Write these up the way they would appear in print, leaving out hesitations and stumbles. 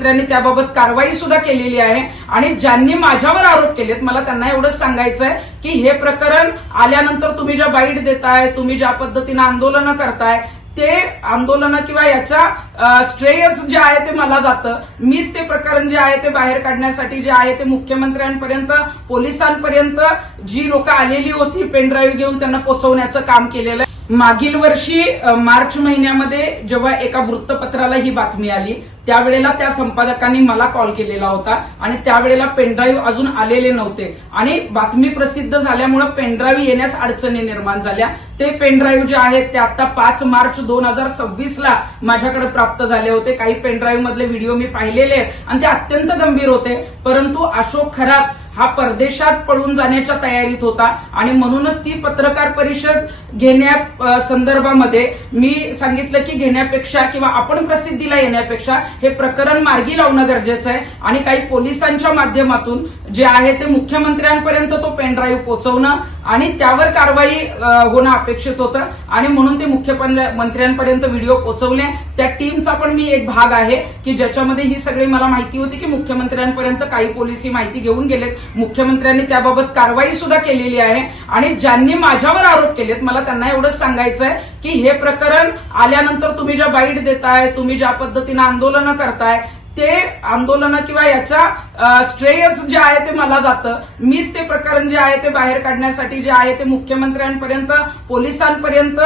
मुख्यमंत्र्यांनी त्याबाबत कारवाई सुद्धा केलेली आहे आणि ज्यांनी माझ्यावर आरोप केलेत मला त्यांना एवढंच सांगायचं आहे की हे प्रकरण आल्यानंतर तुम्ही ज्या बाईट देताय, तुम्ही ज्या पद्धतीनं आंदोलनं करताय ते आंदोलनं किंवा याच्या श्रेयच जे आहे ते मला जातं. मीच ते प्रकरण जे आहे ते बाहेर काढण्यासाठी जे आहे ते मुख्यमंत्र्यांपर्यंत, पोलिसांपर्यंत जी लोक आलेली होती पेनड्राईव्ह घेऊन त्यांना पोहोचवण्याचं काम केलेलं आहे. मागील वर्षी मार्च महिन्यामध्ये जेव्हा एका वृत्तपत्राला ही बातमी आली त्यावेळेला त्या संपादकांनी मला कॉल केलेला होता आणि त्यावेळेला पेनड्राईव्ह अजून आलेले नव्हते आणि बातमी प्रसिद्ध झाल्यामुळे पेनड्राईव्ह येण्यास अडचणी निर्माण झाल्या. ते पेनड्राईव्ह जे आहेत ते आता 5 मार्च 2026ला माझ्याकडे प्राप्त झाले होते. काही पेनड्राईव्ह मधले व्हिडिओ मी पाहिलेले आहेत आणि ते अत्यंत गंभीर होते, परंतु अशोक खरात हा परदेशात पळून जाण्याच्या तयारीत होता आणि म्हणूनच ती पत्रकार परिषद घेण्या संदर्भामध्ये मी सांगितलं की घेण्यापेक्षा किंवा आपण प्रसिद्धीला येण्यापेक्षा हे प्रकरण मार्गी लावणं गरजेचं आहे आणि काही पोलिसांच्या माध्यमातून जे आहे ते मुख्यमंत्र्यांपर्यंत तो पेनड्राईव्ह पोहोचवणं आणि त्यावर कारवाई होणं अपेक्षित होतं आणि म्हणून ते मुख्यमंत्र्यांपर्यंत व्हिडिओ पोहोचवले. त्या टीमचा पण मी एक भाग आहे की ज्याच्यामध्ये ही सगळी मला माहिती होती की मुख्यमंत्र्यांपर्यंत काही पोलीस ही माहिती घेऊन गेलेत. मुख्यमंत्र्यांनी त्याबाबत कारवाई सुद्धा केलेली आहे आणि ज्यांनी माझ्यावर आरोप केलेत मला त्यांना एवढंच सांगायचं आहे की हे प्रकरण आल्यानंतर तुम्ही ज्या बाईट देताय, तुम्ही ज्या पद्धतीनं आंदोलनं करताय ते आंदोलनं किंवा याच्या श्रेयच जे आहे ते मला जातं. मीच ते प्रकरण जे आहे ते बाहेर काढण्यासाठी जे आहे ते मुख्यमंत्र्यांपर्यंत, पोलिसांपर्यंत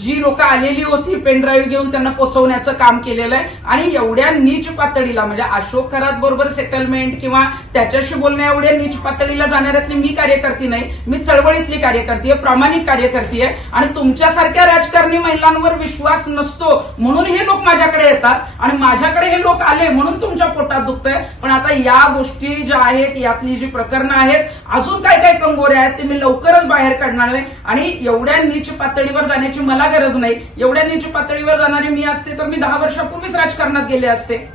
जी लोक आलेली होती पेनड्राईव्ह घेऊन त्यांना पोहोचवण्याचं काम केलेलं आहे आणि एवढ्या नीच पातळीला म्हणजे अशोक खरात बरोबर सेटलमेंट किंवा त्याच्याशी बोलण्या एवढ्या नीच पातळीला जाणाऱ्यातली मी कार्यकर्ती नाही, मी चळवळीतली कार्यकर्ती आहे, प्रामाणिक कार्यकर्ती आहे आणि तुमच्यासारख्या राजकारणी महिलांवर विश्वास नसतो म्हणून हे लोक माझ्याकडे येतात आणि माझ्याकडे हे लोक आले म्हणून तुमच्या पोटात दुखतंय. पण आता या गोष्टी ज्या आहेत, यातली जी प्रकरणं आहेत, अजून काय काय कंगोरे आहेत ते मी लवकरच बाहेर काढणार आहे आणि एवढ्या नीच पातळीवर जाण्याची मला गरज नाही. एवढ्या नीच पातळीवर जाणारी मी असते तर मी 10 वर्षापूर्वीच राजकारणात गेले असते.